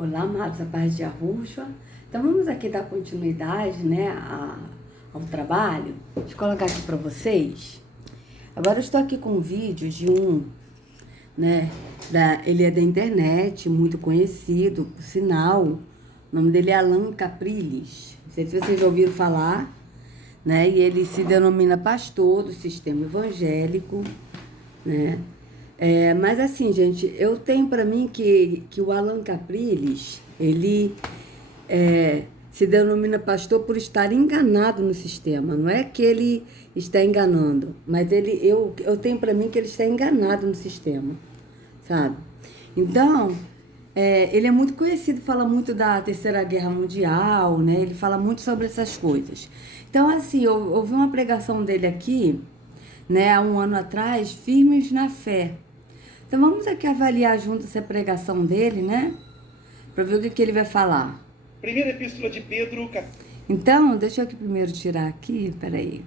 Olá, amados, a paz de Yahushua. Então vamos aqui dar continuidade, né, ao trabalho. Deixa eu colocar aqui para vocês. Agora eu estou aqui com um vídeo de né, ele é da internet, muito conhecido, por sinal. O nome dele é Alan Capriles. Não sei se vocês já ouviram falar, né, e ele se denomina pastor do sistema evangélico, né. Mas assim, gente, eu tenho para mim que o Alan Capriles, ele se denomina pastor por estar enganado no sistema. Não é que ele está enganando, mas eu tenho para mim que ele está enganado no sistema, sabe? Então, ele é muito conhecido, fala muito da Terceira Guerra Mundial, né? Ele fala muito sobre essas coisas. Então, assim, eu ouvi uma pregação dele aqui, né, há um ano atrás, Firmes na Fé. Então vamos aqui avaliar junto essa pregação dele, né? Para ver o que ele vai falar. Primeira Epístola de Pedro. Então, deixa eu aqui primeiro tirar aqui, peraí.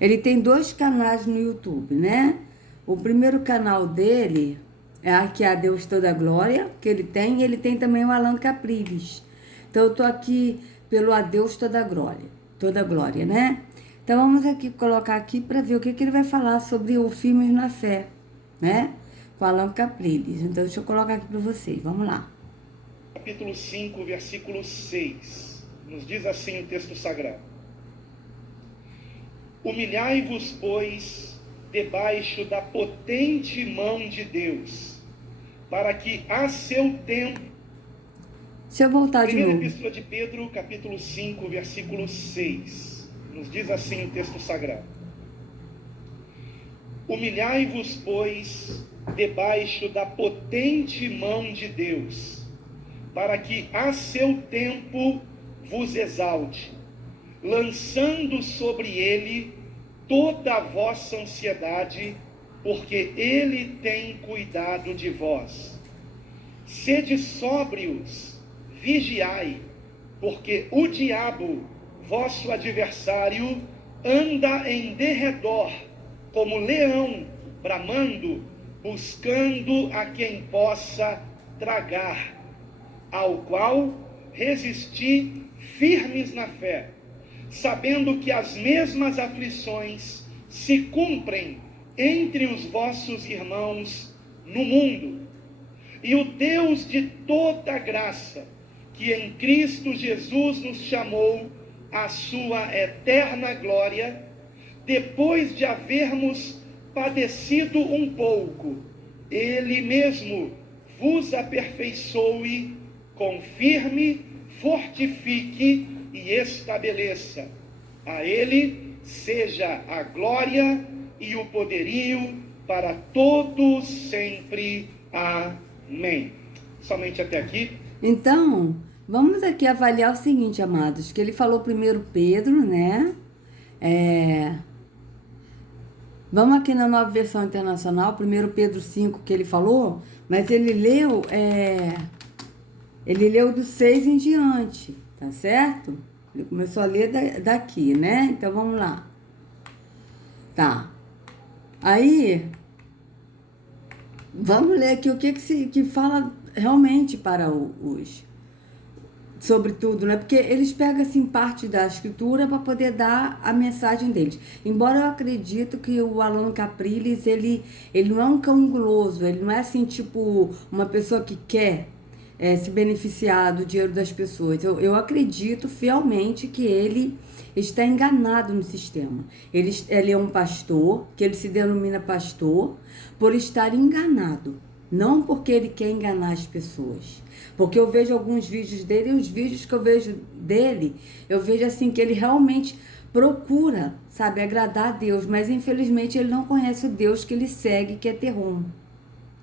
Ele tem 2 canais no YouTube, né? O primeiro canal dele é aqui a Deus Toda Glória, que ele tem também o Alan Capriles. Então eu tô aqui pelo A Deus Toda Glória, né? Então vamos aqui colocar aqui para ver o que ele vai falar sobre o Firmes na Fé, né? Com Alan Capriles. Então deixa eu colocar aqui para vocês, vamos lá. Capítulo 5, versículo 6. Nos diz assim o texto sagrado: Humilhai-vos, pois, debaixo da potente mão de Deus, para que a seu tempo... Deixa eu voltar de novo. Primeira Epístola de Pedro, capítulo 5, versículo 6. Nos diz assim o texto sagrado: Humilhai-vos, pois, debaixo da potente mão de Deus, para que a seu tempo vos exalte, lançando sobre ele toda a vossa ansiedade, porque ele tem cuidado de vós. Sede sóbrios, vigiai, porque o diabo, vosso adversário, anda em derredor, como leão, bramando, buscando a quem possa tragar, ao qual resisti firmes na fé, sabendo que as mesmas aflições se cumprem entre os vossos irmãos no mundo. E o Deus de toda graça, que em Cristo Jesus nos chamou à sua eterna glória, depois de havermos padecido um pouco, Ele mesmo vos aperfeiçoe, confirme, fortifique e estabeleça. A Ele seja a glória e o poderio para todos sempre. Amém. Somente até aqui. Então, vamos aqui avaliar o seguinte, amados, que ele falou primeiro Pedro, né? Vamos aqui na Nova Versão Internacional, 1 Pedro 5 que ele falou, mas ele leu do 6 em diante, tá certo? Ele começou a ler daqui, né? Então vamos lá. Tá. Aí, vamos ler aqui o que fala realmente para os... sobre tudo, né? Porque eles pegam, assim, parte da escritura para poder dar a mensagem deles. Embora eu acredito que o Alan Capriles, ele não é um cão guloso, ele não é, assim, tipo, uma pessoa que quer se beneficiar do dinheiro das pessoas. Eu acredito fielmente que ele está enganado no sistema. Ele é um pastor, que ele se denomina pastor, por estar enganado. Não porque ele quer enganar as pessoas. Porque eu vejo alguns vídeos dele, e os vídeos que eu vejo dele, eu vejo assim que ele realmente procura, sabe, agradar a Deus, mas infelizmente ele não conhece o Deus que ele segue, que é Terrum,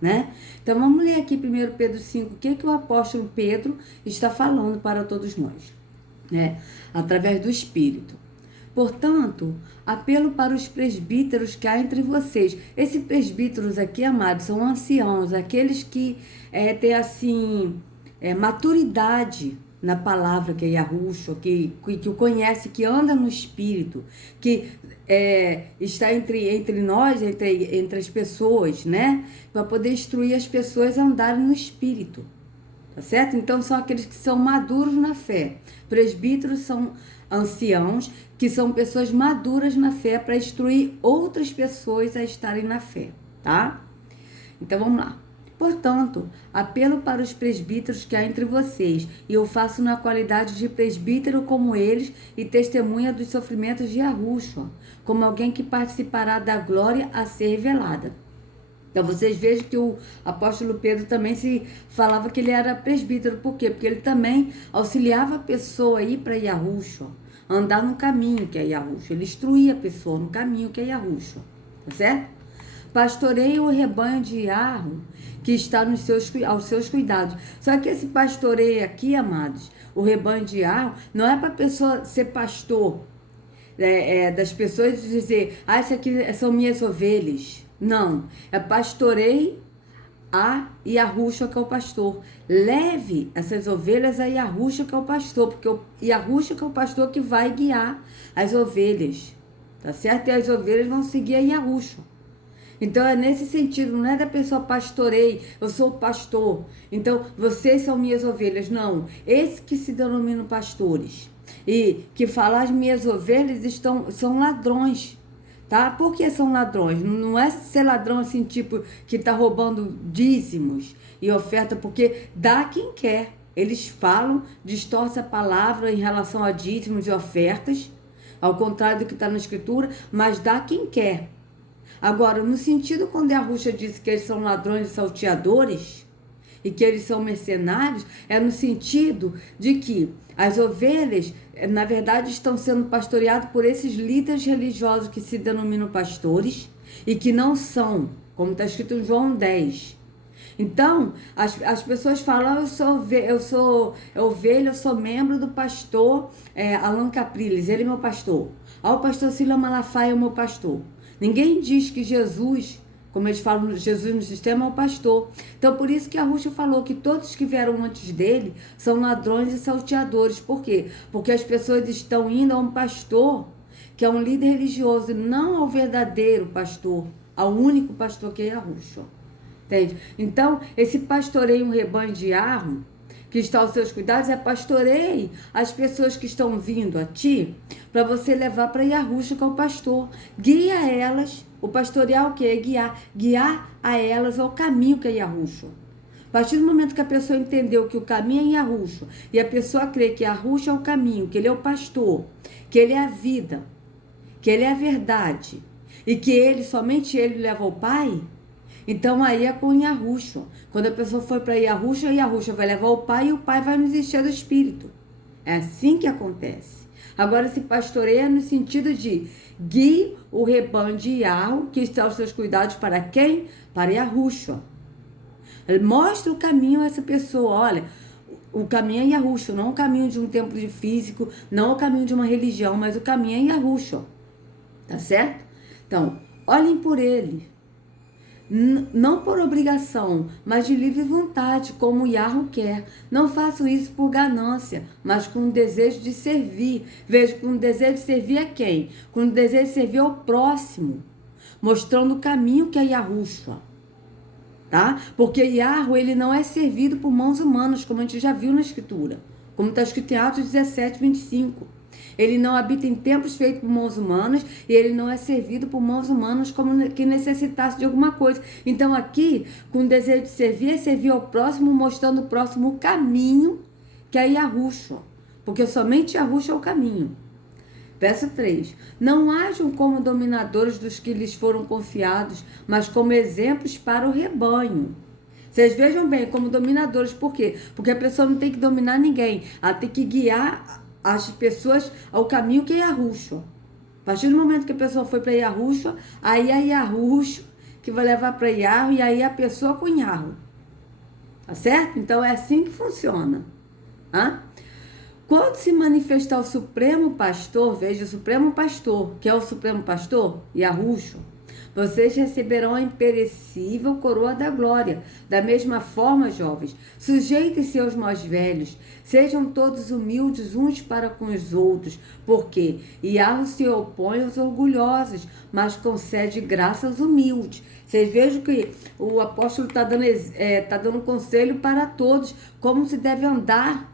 né? Então vamos ler aqui 1 Pedro 5, o que o apóstolo Pedro está falando para todos nós, né? Através do Espírito. Portanto, apelo para os presbíteros que há entre vocês. Esses presbíteros aqui, amados, são anciãos, aqueles que têm, assim, maturidade na palavra, que é Yahushua, que o conhece, que anda no Espírito, que está entre nós, entre as pessoas, né? Para poder instruir as pessoas a andarem no Espírito, tá certo? Então são aqueles que são maduros na fé. Presbíteros são anciãos, que são pessoas maduras na fé para instruir outras pessoas a estarem na fé, tá? Então vamos lá. Portanto, apelo para os presbíteros que há entre vocês, e eu faço na qualidade de presbítero como eles e testemunha dos sofrimentos de Yahushua, como alguém que participará da glória a ser revelada. Então vocês vejam que o apóstolo Pedro também se falava que ele era presbítero. Por quê? Porque ele também auxiliava a pessoa a ir para Yahushua, andar no caminho que é Yahushua. Ele instruía a pessoa no caminho que é Yahushua, tá certo? Pastoreia o rebanho de Yarro que está aos seus cuidados. Só que esse pastoreio aqui, amados, o rebanho de Yarro, não é para a pessoa ser pastor, das pessoas dizer, isso aqui são minhas ovelhas. Não, é pastorei a Yahushua, que é o pastor. Leve essas ovelhas a Yahushua, que é o pastor, porque o Yahushua, que é o pastor, que vai guiar as ovelhas, tá certo? E as ovelhas vão seguir a Yahushua. Então é nesse sentido, não é da pessoa pastorei, eu sou o pastor, então vocês são minhas ovelhas. Não, esses que se denominam pastores e que falam as minhas ovelhas são ladrões. Tá? Por que são ladrões? Não é ser ladrão assim, tipo, que tá roubando dízimos e oferta, porque dá quem quer. Eles falam, distorcem a palavra em relação a dízimos e ofertas, ao contrário do que está na Escritura, mas dá quem quer. Agora, no sentido quando Yahushua disse que eles são ladrões e salteadores, e que eles são mercenários, é no sentido de que as ovelhas, na verdade, estão sendo pastoreadas por esses líderes religiosos que se denominam pastores e que não são, como está escrito em João 10. Então, as pessoas falam, eu sou ovelha, eu sou membro do pastor Alan Capriles, ele é meu pastor. O pastor Sila Malafaia é o meu pastor. Ninguém diz que Jesus, como eles falam, Jesus no sistema é o pastor. Então, por isso que Yahushua falou que todos que vieram antes dele são ladrões e salteadores. Por quê? Porque as pessoas estão indo a um pastor, que é um líder religioso, e não ao verdadeiro pastor, ao único pastor que é Yahushua. Entende? Então, esse pastoreio, um rebanho de Yarro, que está aos seus cuidados, pastoreie as pessoas que estão vindo a ti, para você levar para Yahushua, que é o pastor. Guia elas. O pastorear o que é guiar a elas ao caminho que é Yahushua. A partir do momento que a pessoa entendeu que o caminho é Yahushua, e a pessoa crê que Yahushua é o caminho, que ele é o pastor, que ele é a vida, que ele é a verdade, e que somente ele leva ao Pai, então aí é com Yahushua. Quando a pessoa for para Yahushua, Yahushua vai levar o Pai e o Pai vai nos encher do Espírito. É assim que acontece. Agora, se pastoreia no sentido de guie o rebanho de Yarro, que está aos seus cuidados, para quem? Para Yahushua. Mostra o caminho a essa pessoa. Olha, o caminho é Yahushua, não o caminho de um templo de físico, não o caminho de uma religião, mas o caminho é Yahushua. Tá certo? Então, olhem por ele. Não por obrigação, mas de livre vontade, como Yarro quer. Não faço isso por ganância, mas com o desejo de servir. Veja, com o desejo de servir a quem? Com o desejo de servir ao próximo, mostrando o caminho que é Yahushua. Tá? Porque Yarro, ele não é servido por mãos humanas, como a gente já viu na Escritura. Como está escrito em Atos 17, 25. Ele não habita em templos feitos por mãos humanas e ele não é servido por mãos humanas como que necessitasse de alguma coisa. Então aqui, com o desejo de servir, é servir ao próximo, mostrando ao próximo o caminho que é Yahushua. Porque somente Yahushua é o caminho. Verso 3. Não hajam como dominadores dos que lhes foram confiados, mas como exemplos para o rebanho. Vocês vejam bem, como dominadores. Por quê? Porque a pessoa não tem que dominar ninguém. Ela tem que guiar as pessoas ao caminho que é Yahushua. A partir do momento que a pessoa foi para Yahushua, aí é Yahushua que vai levar para Yarro, e aí a pessoa com Yarro. Tá certo? Então é assim que funciona. Quando se manifestar o Supremo Pastor, veja, o Supremo Pastor, que é o Supremo Pastor, Yahushua, Vocês receberão a imperecível coroa da glória. Da mesma forma, jovens, sujeitem-se aos mais velhos. Sejam todos humildes uns para com os outros, porque Iarro se opõe aos orgulhosos, mas concede graça aos humildes. Vocês vejam que o apóstolo está dando um conselho para todos, como se deve andar,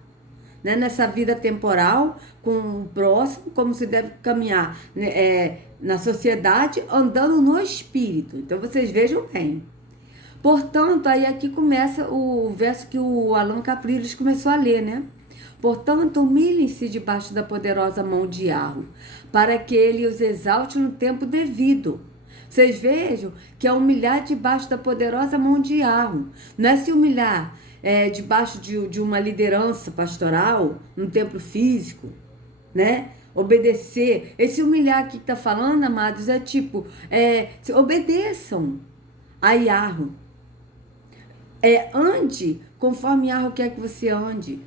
né, nessa vida temporal, com o próximo, como se deve caminhar, né, na sociedade, andando no espírito. Então, vocês vejam bem. Portanto, aí aqui começa o verso que o Alan Capriles começou a ler, né? Portanto, humilhem-se debaixo da poderosa mão de Iarro, para que ele os exalte no tempo devido. Vocês vejam que é humilhar debaixo da poderosa mão de Iarro. Não é se humilhar debaixo de uma liderança pastoral, no templo físico, né? Obedecer. Esse humilhar aqui que está falando, amados, é tipo, obedeçam a Iarro. Ande conforme Iarro quer que você ande.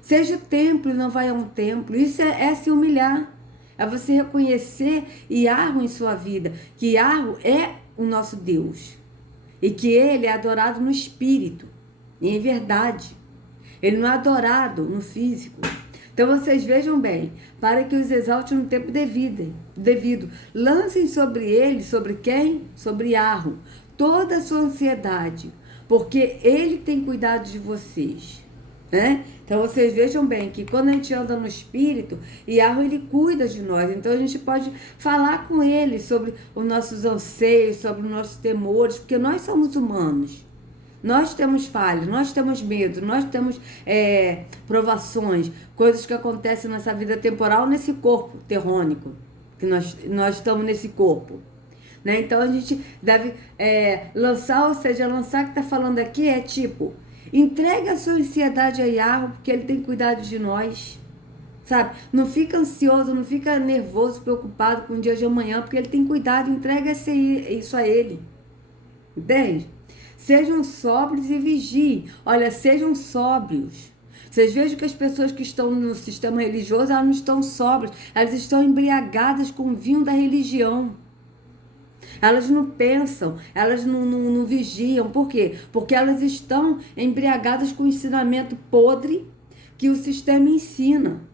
Seja templo e não vai a um templo. Isso é se humilhar. É você reconhecer Iarro em sua vida. Que Iarro é o nosso Deus. E que ele é adorado no espírito e em verdade. Ele não é adorado no físico. Então vocês vejam bem, para que os exalte no tempo devido. Lancem sobre ele, sobre quem? Sobre Iarro, toda a sua ansiedade, porque ele tem cuidado de vocês, né? Então vocês vejam bem que quando a gente anda no espírito, Iarro ele cuida de nós. Então a gente pode falar com ele sobre os nossos anseios, sobre os nossos temores, porque nós somos humanos. Nós temos falhas, nós temos medo, nós temos provações, coisas que acontecem nessa vida temporal, nesse corpo terrônico, que nós estamos nesse corpo. Né? Então a gente deve lançar, ou seja, lançar que está falando aqui é tipo, entregue a sua ansiedade a Iarro, porque ele tem cuidado de nós. Sabe? Não fica ansioso, não fica nervoso, preocupado com o dia de amanhã, porque ele tem cuidado, entrega isso a ele. Entende? Sejam sóbrios e vigiem. Olha, sejam sóbrios. Vocês vejam que as pessoas que estão no sistema religioso, elas não estão sóbrias. Elas estão embriagadas com o vinho da religião. Elas não pensam, elas não vigiam. Por quê? Porque elas estão embriagadas com o ensinamento podre que o sistema ensina.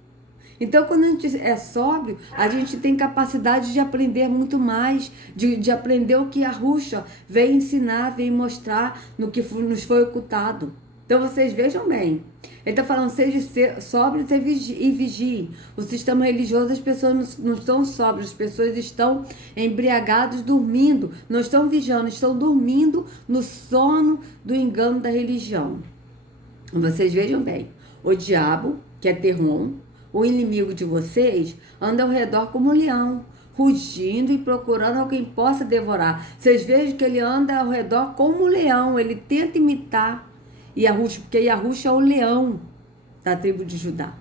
Então, quando a gente é sóbrio, a gente tem capacidade de aprender muito mais, de aprender o que Yahushua veio ensinar, veio mostrar no que nos foi ocultado. Então, vocês vejam bem. Ele está falando, sejam sóbrios e vigiem. O sistema religioso, as pessoas não estão sóbrias, as pessoas estão embriagadas, dormindo. Não estão vigiando, estão dormindo no sono do engano da religião. Vocês vejam bem. O diabo, que é Terron, o inimigo de vocês, anda ao redor como um leão, rugindo e procurando alguém que possa devorar. Vocês vejam que ele anda ao redor como um leão, ele tenta imitar Yahushua, porque Yahushua é o leão da tribo de Judá.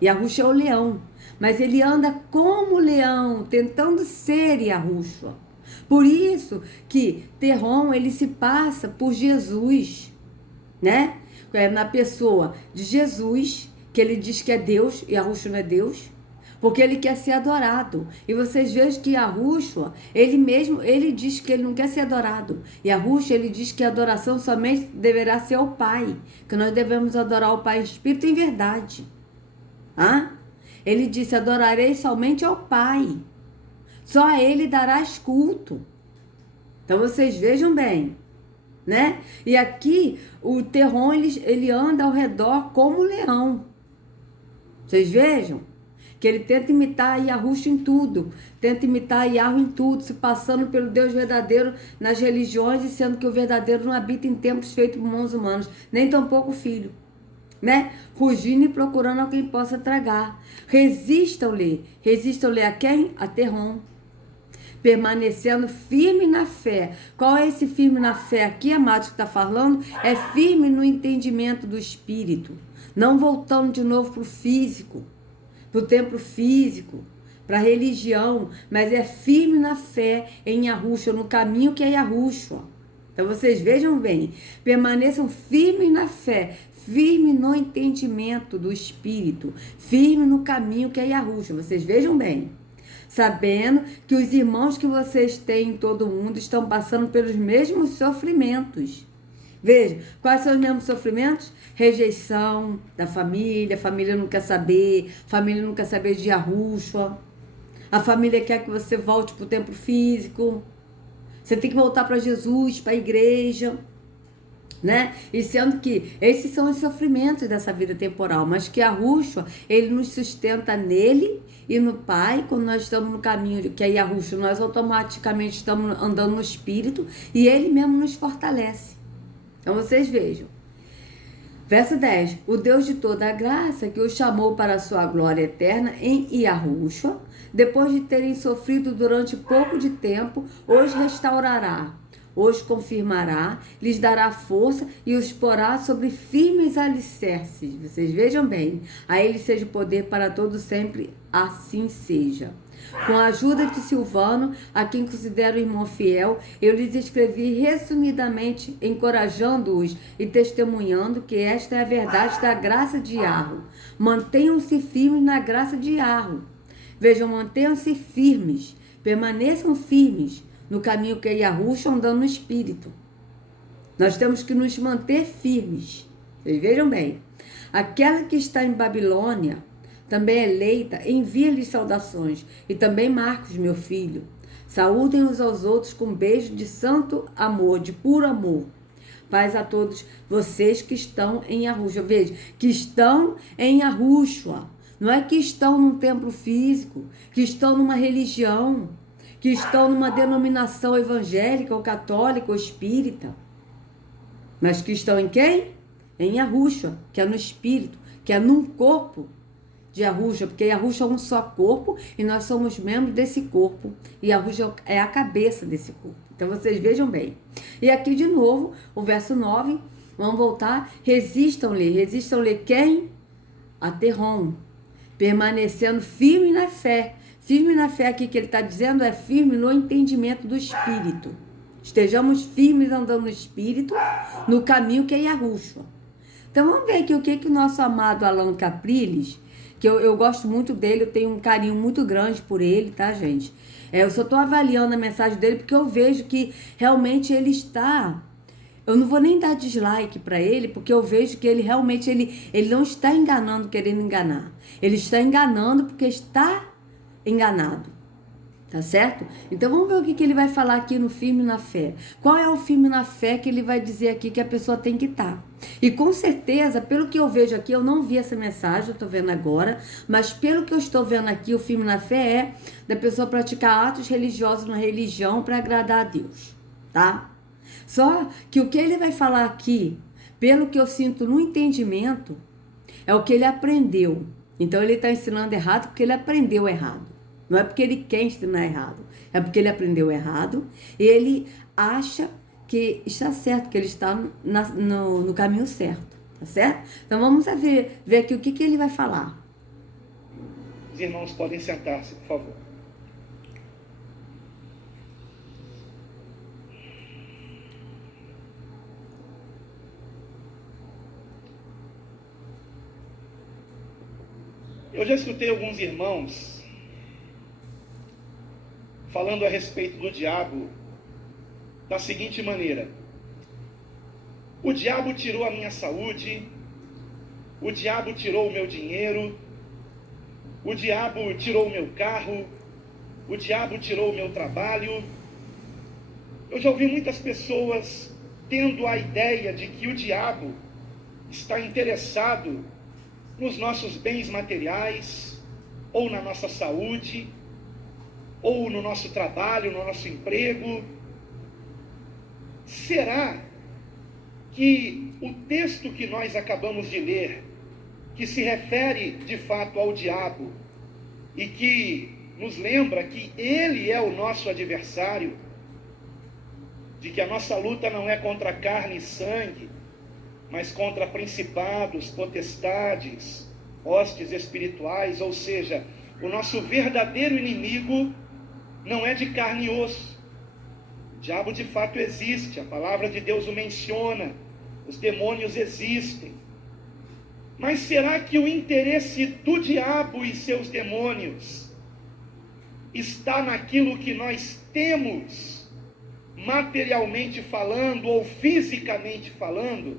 Yahushua é o leão, mas ele anda como leão, tentando ser Yahushua. Por isso que Terron, ele se passa por Jesus, né? Na pessoa de Jesus, que ele diz que é Deus, e Yahushua não é Deus, porque ele quer ser adorado. E vocês vejam que Yahushua, ele diz que ele não quer ser adorado. Yahushua, ele diz que a adoração somente deverá ser ao Pai, que nós devemos adorar o Pai em espírito e em verdade. Ele disse, adorarei somente ao Pai, só a ele darás culto. Então vocês vejam bem, né? E aqui o Terron, ele anda ao redor como leão. Vocês vejam que ele tenta imitar Yahushua em tudo, tenta imitar Yahweh em tudo, se passando pelo Deus verdadeiro nas religiões, e sendo que o verdadeiro não habita em templos feitos por mãos humanas, nem tampouco o filho, né? Rugindo e procurando alguém que possa tragar. Resistam-lhe a quem? A Terron. Permanecendo firme na fé. Qual é esse firme na fé aqui, amados, que está falando? É firme no entendimento do Espírito. Não voltando de novo para o físico, para o templo físico, para a religião, mas é firme na fé em Yahushua, no caminho que é Yahushua. Então vocês vejam bem, permaneçam firmes na fé, firme no entendimento do Espírito, firme no caminho que é Yahushua. Vocês vejam bem. sabendo que os irmãos que vocês têm em todo o mundo estão passando pelos mesmos sofrimentos. Veja, quais são os mesmos sofrimentos? Rejeição da família, a família não quer saber, a família não quer saber de Yahushua, a família quer que você volte para o templo físico, você tem que voltar para Jesus, para a igreja, né? E sendo que esses são os sofrimentos dessa vida temporal, mas que Yahushua, ele nos sustenta nele e no Pai, quando nós estamos no caminho que é Yahushua, nós automaticamente estamos andando no Espírito e ele mesmo nos fortalece. Então vocês vejam. Verso 10. O Deus de toda a graça que os chamou para a sua glória eterna em Yahushua, depois de terem sofrido durante pouco de tempo, os restaurará, os confirmará, lhes dará força e os porá sobre firmes alicerces. Vocês vejam bem. A ele seja o poder para todo sempre, assim seja. Com a ajuda de Silvano, a quem considero irmão fiel, eu lhes escrevi resumidamente, encorajando-os e testemunhando que esta é a verdade da graça de Yahweh. Mantenham-se firmes na graça de Yahweh. Vejam, mantenham-se firmes, permaneçam firmes no caminho que é Yahushua, andando no Espírito. Nós temos que nos manter firmes. Vocês vejam bem. Aquela que está em Babilônia, também eleita, envia-lhes saudações. E também Marcos, meu filho. Saúdem uns aos outros com um beijo de santo amor, de puro amor. Paz a todos vocês que estão em Yahushua. Veja, que estão em Yahushua. Não é que estão num templo físico, que estão numa religião, que estão numa denominação evangélica ou católica ou espírita. Mas que estão em quem? Em Yahushua, que é no espírito, que é num corpo de Yahushua, porque Yahushua é um só corpo e nós somos membros desse corpo. E Yahushua é a cabeça desse corpo. Então vocês vejam bem. E aqui de novo, o verso 9, vamos voltar. Resistam-lhe quem? A Terrom, permanecendo firme na fé. Firme na fé aqui que ele está dizendo é firme no entendimento do Espírito. Estejamos firmes andando no Espírito, no caminho que é Yahushua. Então vamos ver aqui o que o nosso amado Alan Capriles, que eu gosto muito dele, eu tenho um carinho muito grande por ele, tá, gente? Eu só estou avaliando a mensagem dele porque eu vejo que realmente ele está... Eu não vou nem dar dislike para ele, porque eu vejo que ele realmente ele não está enganando, querendo enganar. Ele está enganando porque está enganado. Tá certo? Então vamos ver o que ele vai falar aqui no firme na fé. Qual é o firme na fé que ele vai dizer aqui que a pessoa tem que estar? E com certeza, pelo que eu vejo aqui, eu não vi essa mensagem, eu estou vendo agora, mas pelo que eu estou vendo aqui, o firme na fé é da pessoa praticar atos religiosos na religião para agradar a Deus, tá? Só que o que ele vai falar aqui, pelo que eu sinto no entendimento, é o que ele aprendeu. Então ele está ensinando errado porque ele aprendeu errado. Não é porque ele quer ensinar errado, é porque ele aprendeu errado e ele acha que está certo, que ele está no caminho certo, tá certo? Então vamos ver aqui o que ele vai falar. Os irmãos podem sentar-se, por favor. Eu já escutei alguns irmãos falando a respeito do diabo da seguinte maneira: o diabo tirou a minha saúde, o diabo tirou o meu dinheiro, o diabo tirou o meu carro, o diabo tirou o meu trabalho. Eu já ouvi muitas pessoas tendo a ideia de que o diabo está interessado nos nossos bens materiais, ou na nossa saúde, ou no nosso trabalho, no nosso emprego. Será que o texto que nós acabamos de ler, que se refere de fato ao diabo, e que nos lembra que ele é o nosso adversário, de que a nossa luta não é contra carne e sangue, mas contra principados, potestades, hostes espirituais, ou seja, o nosso verdadeiro inimigo não é de carne e osso. O diabo de fato existe, a palavra de Deus o menciona, os demônios existem. Mas será que o interesse do diabo e seus demônios está naquilo que nós temos, materialmente falando ou fisicamente falando?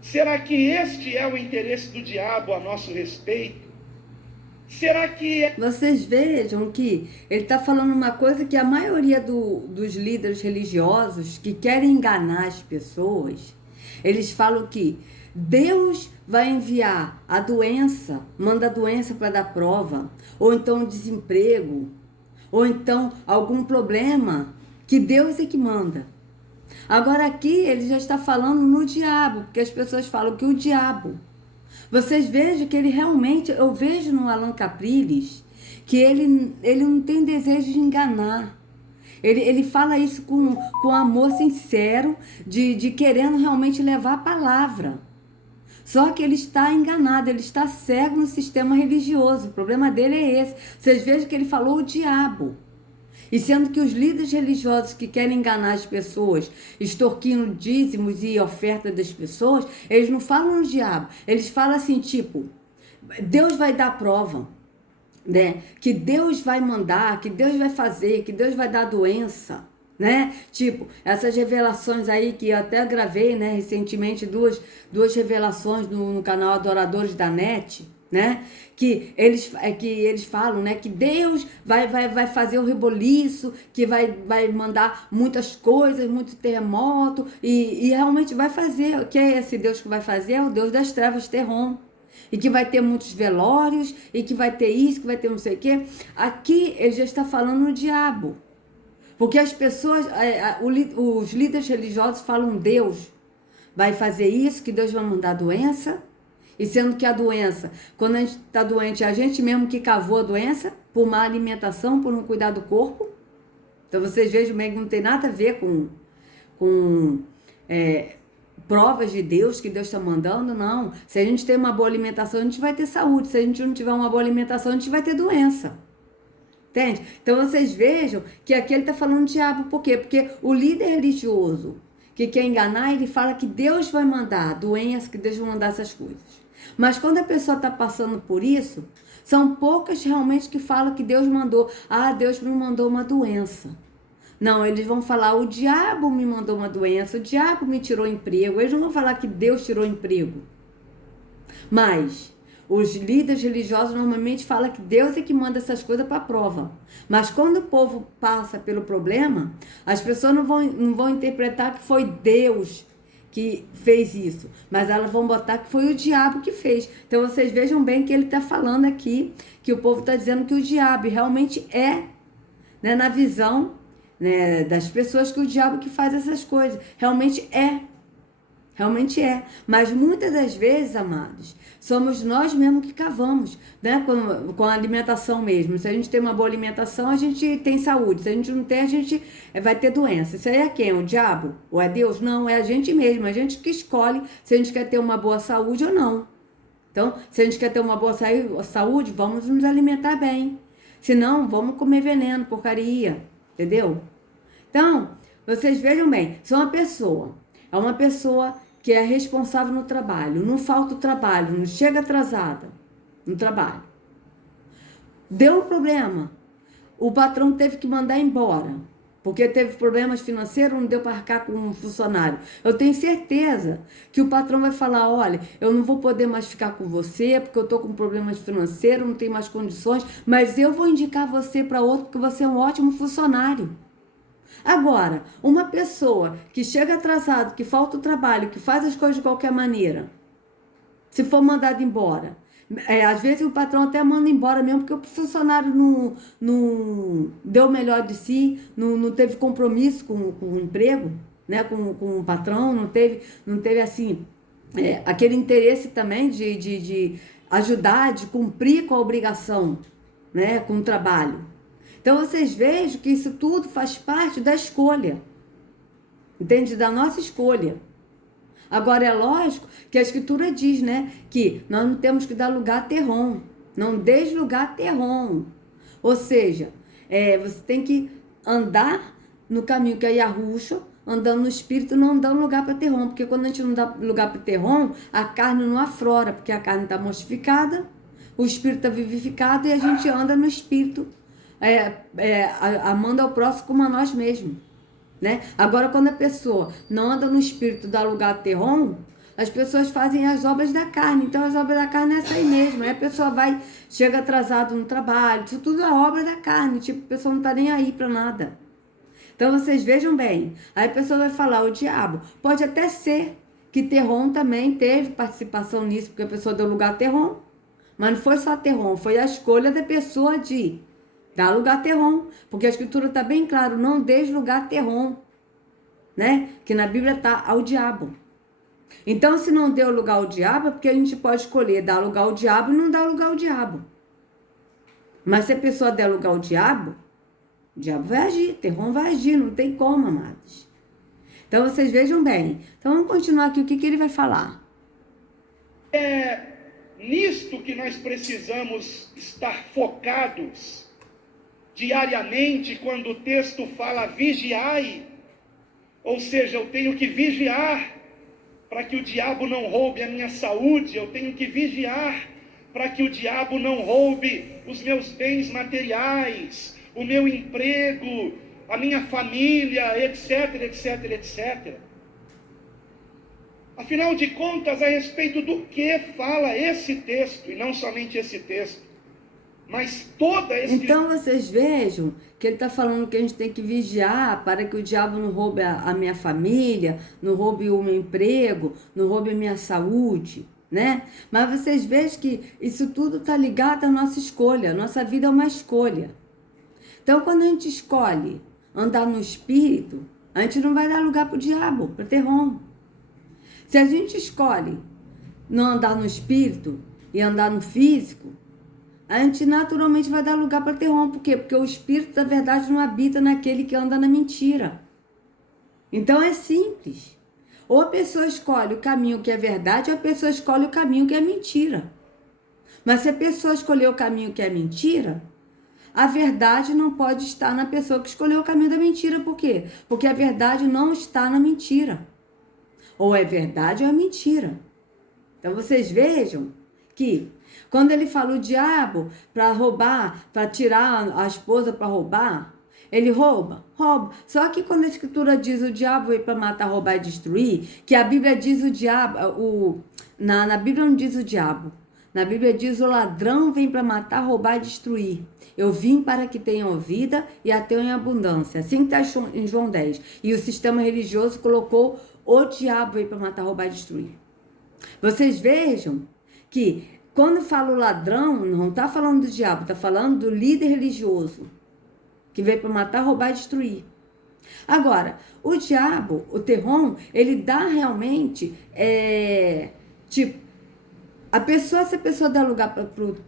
Será que este é o interesse do diabo a nosso respeito? Será que Vocês vejam que ele está falando uma coisa que a maioria dos líderes religiosos que querem enganar as pessoas, eles falam que Deus vai enviar a doença, manda a doença para dar prova, ou então o desemprego, ou então algum problema, que Deus é que manda. Agora aqui ele já está falando no diabo, porque as pessoas falam que o diabo. Vocês vejam que ele realmente, eu vejo no Alan Capriles, que ele não tem desejo de enganar. Ele fala isso com amor sincero, de querendo realmente levar a palavra. Só que ele está enganado, ele está cego no sistema religioso. O problema dele é esse. Vocês vejam que ele falou o diabo. E sendo que os líderes religiosos que querem enganar as pessoas, extorquindo dízimos e ofertas das pessoas, eles não falam no diabo. Eles falam assim, tipo, Deus vai dar prova, né? Que Deus vai mandar, que Deus vai fazer, que Deus vai dar doença, né? Tipo, essas revelações aí que eu até gravei, né, recentemente, duas revelações no canal Adoradores da Net, né? Que eles falam, né, que Deus vai fazer o reboliço, que vai mandar muitas coisas, muito terremoto, e realmente vai fazer. O que é esse Deus que vai fazer? É o Deus das trevas, Terron. E que vai ter muitos velórios, e que vai ter isso, que vai ter não sei o quê. Aqui ele já está falando no diabo. Porque as pessoas, os líderes religiosos falam Deus vai fazer isso, que Deus vai mandar doença. E sendo que a doença, quando a gente está doente, é a gente mesmo que cavou a doença, por má alimentação, por não cuidar do corpo. Então vocês vejam bem que não tem nada a ver com provas de Deus, que Deus está mandando, não. Se a gente tem uma boa alimentação, a gente vai ter saúde. Se a gente não tiver uma boa alimentação, a gente vai ter doença. Entende? Então vocês vejam que aqui ele está falando do diabo. Por quê? Porque o líder religioso que quer enganar, ele fala que Deus vai mandar doenças, que Deus vai mandar essas coisas. Mas quando a pessoa está passando por isso, são poucas realmente que falam que Deus mandou. Ah, Deus me mandou uma doença. Não, eles vão falar, o diabo me mandou uma doença, o diabo me tirou emprego. Eles não vão falar que Deus tirou emprego. Mas os líderes religiosos normalmente falam que Deus é que manda essas coisas para a prova. Mas quando o povo passa pelo problema, as pessoas não vão interpretar que foi Deus que fez isso, mas elas vão botar que foi o diabo que fez. Então vocês vejam bem que ele está falando aqui, que o povo está dizendo que o diabo realmente é, né, na visão, né, das pessoas, que o diabo que faz essas coisas. Realmente é. Mas muitas das vezes, amados, somos nós mesmos que cavamos, né? Com a alimentação mesmo. Se a gente tem uma boa alimentação, a gente tem saúde. Se a gente não tem, a gente vai ter doença. Isso aí é quem? O diabo? Ou é Deus? Não, é a gente mesmo. A gente que escolhe se a gente quer ter uma boa saúde ou não. Então, se a gente quer ter uma boa saúde, vamos nos alimentar bem. Se não, vamos comer veneno, porcaria. Entendeu? Então, vocês vejam bem, se é uma pessoa que é responsável no trabalho, não falta o trabalho, não chega atrasada no trabalho. Deu um problema, o patrão teve que mandar embora, porque teve problemas financeiros, não deu para arcar com um funcionário. Eu tenho certeza que o patrão vai falar, olha, eu não vou poder mais ficar com você, porque eu estou com problemas financeiros, não tenho mais condições, mas eu vou indicar você para outro, porque você é um ótimo funcionário. Agora, uma pessoa que chega atrasado, que falta o trabalho, que faz as coisas de qualquer maneira, se for mandado embora, às vezes o patrão até manda embora mesmo, porque o funcionário não deu o melhor de si, não teve compromisso com o emprego, né, com o patrão, não teve assim, aquele interesse também de ajudar, de cumprir com a obrigação, né, com o trabalho. Então vocês vejam que isso tudo faz parte da escolha, entende? Da nossa escolha. Agora é lógico que a Escritura diz, né, que nós não temos que dar lugar a Terron, não deixe lugar a Terron. Ou seja, você tem que andar no caminho que é Yahushua, andando no Espírito, não dando lugar para Terron, porque quando a gente não dá lugar para Terron, a carne não aflora, porque a carne está mortificada, o Espírito está vivificado e a gente anda no Espírito, amando ao próximo como a nós mesmos, né? Agora, quando a pessoa não anda no espírito, dá lugar a Terron, as pessoas fazem as obras da carne. Então, as obras da carne é essa aí mesmo. Aí a pessoa chega atrasado no trabalho, isso tudo é obra da carne. Tipo, a pessoa não tá nem aí para nada. Então, vocês vejam bem. Aí a pessoa vai falar, o diabo. Pode até ser que Terron também teve participação nisso, porque a pessoa deu lugar a Terron. Mas não foi só Terron, foi a escolha da pessoa de dar lugar a Terron. Porque a escritura está bem claro, não dê lugar a Terron, né? Que na Bíblia está ao diabo. Então, se não deu lugar ao diabo, é porque a gente pode escolher dar lugar ao diabo e não dar lugar ao diabo. Mas se a pessoa der lugar ao diabo, o diabo vai agir, Terron vai agir, não tem como, amados. Então, vocês vejam bem. Então, vamos continuar aqui, o que ele vai falar? É nisto que nós precisamos estar focados diariamente, quando o texto fala vigiai, ou seja, eu tenho que vigiar para que o diabo não roube a minha saúde, eu tenho que vigiar para que o diabo não roube os meus bens materiais, o meu emprego, a minha família, etc, etc, etc. Afinal de contas, a respeito do que fala esse texto, e não somente esse texto, mas toda esse... Então vocês vejam que ele está falando que a gente tem que vigiar para que o diabo não roube a minha família, não roube o meu emprego, não roube a minha saúde, né? Mas vocês vejam que isso tudo está ligado à nossa escolha, nossa vida é uma escolha. Então quando a gente escolhe andar no espírito, a gente não vai dar lugar para o diabo, para Terron. Se a gente escolhe não andar no espírito e andar no físico, a gente naturalmente vai dar lugar para Terron. Por quê? Porque o espírito da verdade não habita naquele que anda na mentira. Então é simples. Ou a pessoa escolhe o caminho que é verdade, ou a pessoa escolhe o caminho que é mentira. Mas se a pessoa escolher o caminho que é mentira, a verdade não pode estar na pessoa que escolheu o caminho da mentira. Por quê? Porque a verdade não está na mentira. Ou é verdade ou é mentira. Então vocês vejam que quando ele fala o diabo para roubar, para tirar a esposa para roubar, ele rouba. Só que quando a escritura diz o diabo veio para matar, roubar e destruir, que a Bíblia diz o diabo, na Bíblia não diz o diabo. Na Bíblia diz o ladrão vem para matar, roubar e destruir. Eu vim para que tenham vida e a tenham em abundância. Assim que está em João 10. E o sistema religioso colocou o diabo veio para matar, roubar e destruir. Vocês vejam que quando fala o ladrão, não está falando do diabo, está falando do líder religioso, que veio para matar, roubar e destruir. Agora, o diabo, o Terron, ele dá realmente, se a pessoa der lugar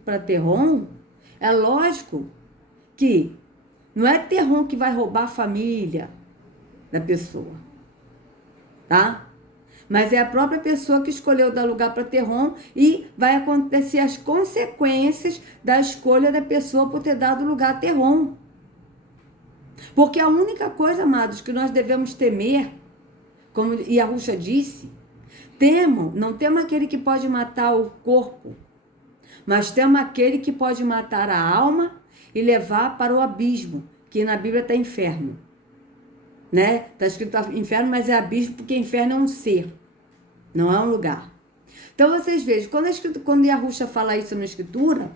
para Terron, é lógico que não é Terron que vai roubar a família da pessoa, tá? Mas é a própria pessoa que escolheu dar lugar para Terron e vai acontecer as consequências da escolha da pessoa por ter dado lugar a Terron. Porque a única coisa, amados, que nós devemos temer, como Yahushua disse, não temos aquele que pode matar o corpo, mas temos aquele que pode matar a alma e levar para o abismo, que na Bíblia está inferno. Né? Está escrito inferno, mas é abismo porque inferno é um ser. Não é um lugar. Então vocês vejam, quando Yahushua fala isso na escritura,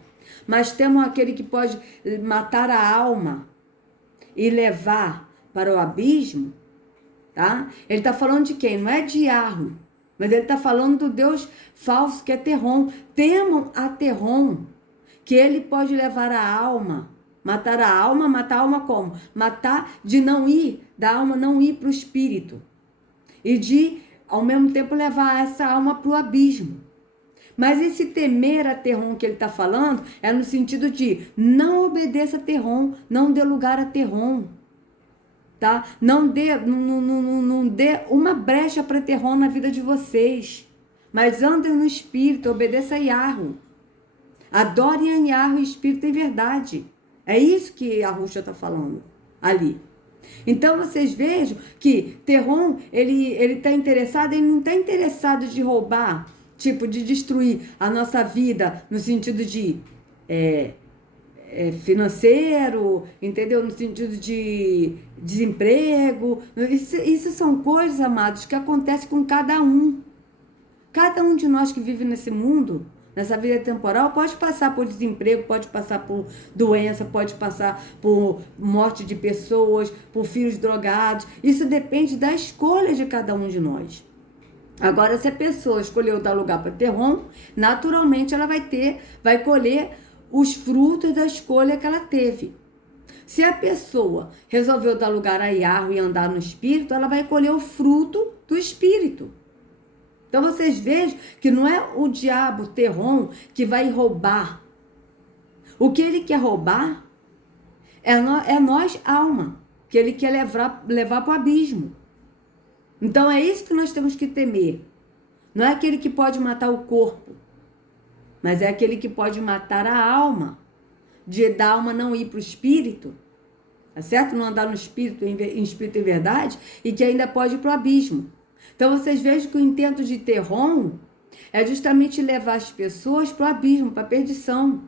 mas temos aquele que pode matar a alma e levar para o abismo, tá? Ele está falando de quem? Não é de Yahu, mas ele está falando do Deus falso que é Terron. Temam a Terron, que ele pode levar a alma, matar a alma como? Matar de não ir, da alma não ir para o espírito. E de ao mesmo tempo levar essa alma para o abismo. Mas esse temer a Terron que ele está falando é no sentido de não obedeça a Terron, não dê lugar a Terron, tá? Não dê uma brecha para Terron na vida de vocês, mas andem no espírito, obedeça a Yahu. Adorem a Yahu, espírito em verdade. É isso que a Yahushua está falando ali. Então vocês vejam que Terron, ele está interessado, ele não está interessado de roubar, tipo, de destruir a nossa vida, no sentido de financeiro, entendeu? No sentido de desemprego. Isso são coisas, amados, que acontecem com cada um. Cada um de nós que vive nesse mundo, nessa vida temporal, pode passar por desemprego, pode passar por doença, pode passar por morte de pessoas, por filhos drogados. Isso depende da escolha de cada um de nós. Agora, se a pessoa escolheu dar lugar para Terron, naturalmente ela vai colher os frutos da escolha que ela teve. Se a pessoa resolveu dar lugar a Yahweh e andar no Espírito, ela vai colher o fruto do Espírito. Então vocês vejam que não é o diabo, Terron, que vai roubar. O que ele quer roubar é nós, alma, que ele quer levar para o abismo. Então é isso que nós temos que temer. Não é aquele que pode matar o corpo, mas é aquele que pode matar a alma, da alma não ir para o espírito, tá certo? Não andar no espírito, em espírito e verdade, e que ainda pode ir para o abismo. Então vocês vejam que o intento de Terron é justamente levar as pessoas para o abismo, para a perdição.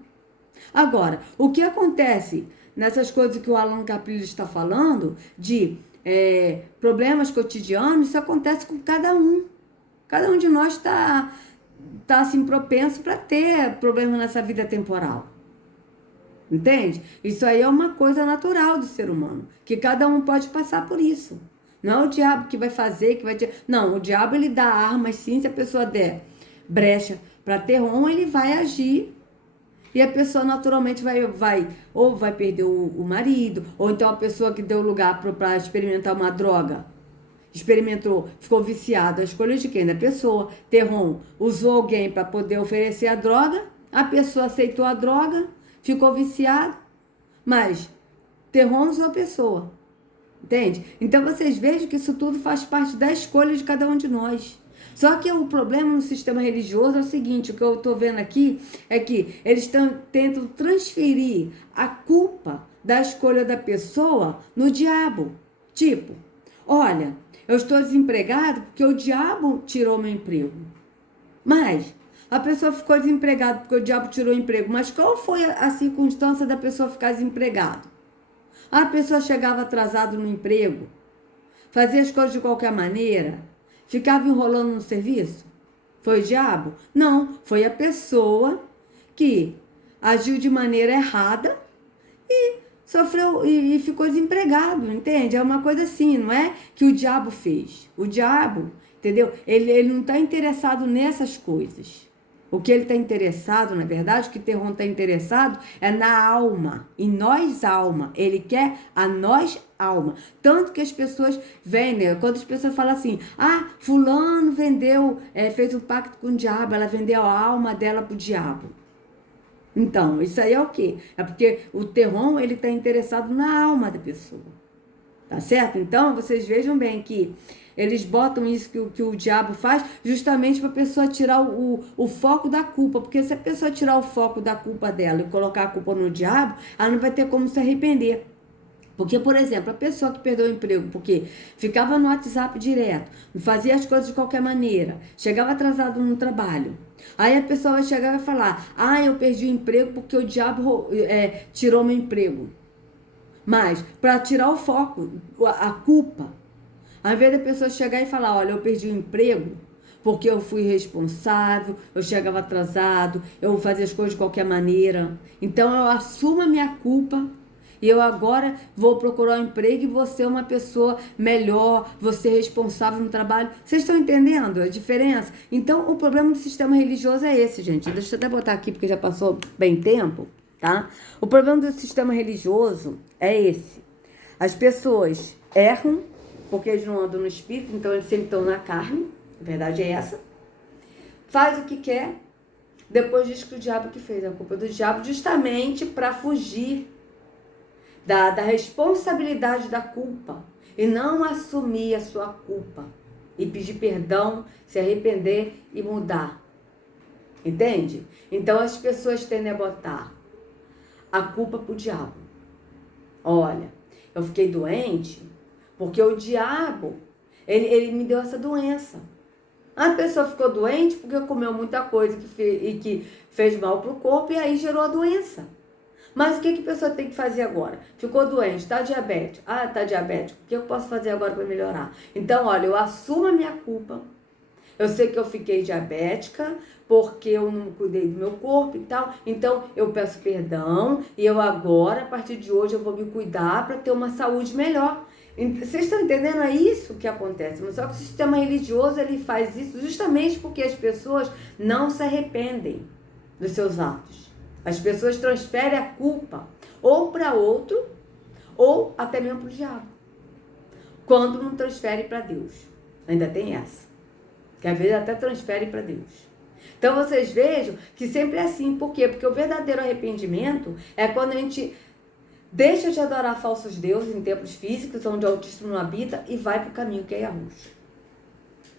Agora, o que acontece nessas coisas que o Alan Caprillo está falando, de problemas cotidianos, isso acontece com cada um. Cada um de nós está assim, propenso para ter problema nessa vida temporal. Entende? Isso aí é uma coisa natural do ser humano, que cada um pode passar por isso. Não é o diabo que vai fazer, que vai... Não, o diabo ele dá armas sim, se a pessoa der brecha para Terron, ele vai agir. E a pessoa naturalmente ou vai perder o marido, ou então a pessoa que deu lugar para experimentar uma droga, experimentou, ficou viciado. A escolha de quem? Da pessoa. Terron usou alguém para poder oferecer a droga, a pessoa aceitou a droga, ficou viciado, mas Terron usou a pessoa. Entende? Então vocês vejam que isso tudo faz parte da escolha de cada um de nós. Só que o problema no sistema religioso é o seguinte, o que eu estou vendo aqui é que eles tentam transferir a culpa da escolha da pessoa no diabo. Tipo, olha, eu estou desempregado porque o diabo tirou meu emprego. Mas a pessoa ficou desempregada porque o diabo tirou o emprego. Mas qual foi a circunstância da pessoa ficar desempregada? A pessoa chegava atrasada no emprego, fazia as coisas de qualquer maneira, ficava enrolando no serviço? Foi o diabo? Não, foi a pessoa que agiu de maneira errada e sofreu e ficou desempregado, entende? É uma coisa assim, não é que o diabo fez. O diabo, entendeu? Ele não está interessado nessas coisas. O que ele está interessado, na verdade, o que Terron está interessado é na alma, em nós alma. Ele quer a nós alma. Tanto que as pessoas veem, né? Quando as pessoas falam assim, fulano vendeu, fez um pacto com o diabo, ela vendeu a alma dela pro diabo. Então, isso aí é o quê? É porque o Terron, ele está interessado na alma da pessoa. Tá certo? Então, vocês vejam bem que eles botam isso que o diabo faz justamente para a pessoa tirar o foco da culpa. Porque se a pessoa tirar o foco da culpa dela e colocar a culpa no diabo, ela não vai ter como se arrepender. Porque, por exemplo, a pessoa que perdeu o emprego porque ficava no WhatsApp direto, fazia as coisas de qualquer maneira, chegava atrasado no trabalho. Aí a pessoa vai chegar e vai falar, eu perdi o emprego porque o diabo tirou meu emprego. Mas, para tirar o foco, a culpa, ao invés da pessoa chegar e falar, olha, eu perdi o emprego porque eu fui irresponsável, eu chegava atrasado, eu fazia as coisas de qualquer maneira. Então, eu assumo a minha culpa e eu agora vou procurar um emprego e vou ser uma pessoa melhor, vou ser responsável no trabalho. Vocês estão entendendo a diferença? Então, o problema do sistema religioso é esse, gente. Deixa eu até botar aqui, porque já passou bem tempo, tá? O problema do sistema religioso é esse. As pessoas erram, porque eles não andam no espírito, então eles sempre estão na carne. A verdade é essa. Faz o que quer, depois diz que o diabo que fez. A culpa do diabo justamente para fugir da responsabilidade da culpa e não assumir a sua culpa e pedir perdão, se arrepender e mudar. Entende? Então as pessoas tendem a botar a culpa pro diabo. Olha, eu fiquei doente porque o diabo, ele me deu essa doença. A pessoa ficou doente porque comeu muita coisa que fez mal pro corpo e aí gerou a doença. Mas o que a pessoa tem que fazer agora? Ficou doente, está diabético. Ah, está diabético. O que eu posso fazer agora para melhorar? Então, olha, eu assumo a minha culpa. Eu sei que eu fiquei diabética porque eu não cuidei do meu corpo e tal. Então, eu peço perdão e eu agora, a partir de hoje, eu vou me cuidar para ter uma saúde melhor. Vocês estão entendendo? É isso que acontece. Mas só que o sistema religioso, ele faz isso justamente porque as pessoas não se arrependem dos seus atos. As pessoas transferem a culpa ou para outro ou até mesmo para o diabo. Quando não transfere para Deus. Ainda tem essa. Que às vezes até transfere para Deus. Então vocês vejam que sempre é assim. Por quê? Porque o verdadeiro arrependimento é quando a gente deixa de adorar falsos deuses em templos físicos, onde o Altíssimo não habita, e vai para o caminho que é Yahushua.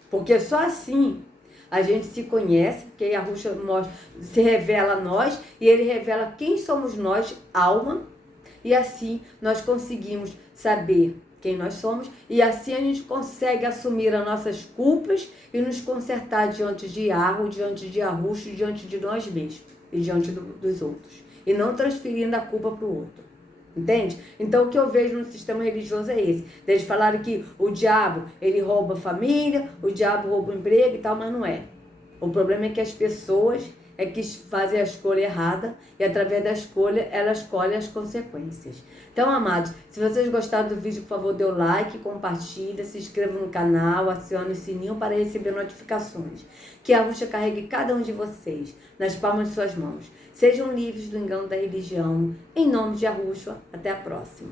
Porque só assim a gente se conhece, porque Yahushua se revela a nós, e ele revela quem somos nós, alma, e assim nós conseguimos saber quem nós somos, e assim a gente consegue assumir as nossas culpas e nos consertar diante de Yahweh, diante de Yahushua, diante de nós mesmos e diante dos outros, e não transferindo a culpa para o outro. Entende? Então o que eu vejo no sistema religioso é esse. Eles falaram que o diabo, ele rouba a família, o diabo rouba o emprego e tal, mas não é. O problema é que as pessoas é que fazem a escolha errada e através da escolha elas colhem as consequências. Então, amados, se vocês gostaram do vídeo, por favor, dê o like, compartilha, se inscreva no canal, acione o sininho para receber notificações. Que a Yahushua carregue cada um de vocês nas palmas de suas mãos. Sejam livres do engano da religião. Em nome de Yahushua, até a próxima.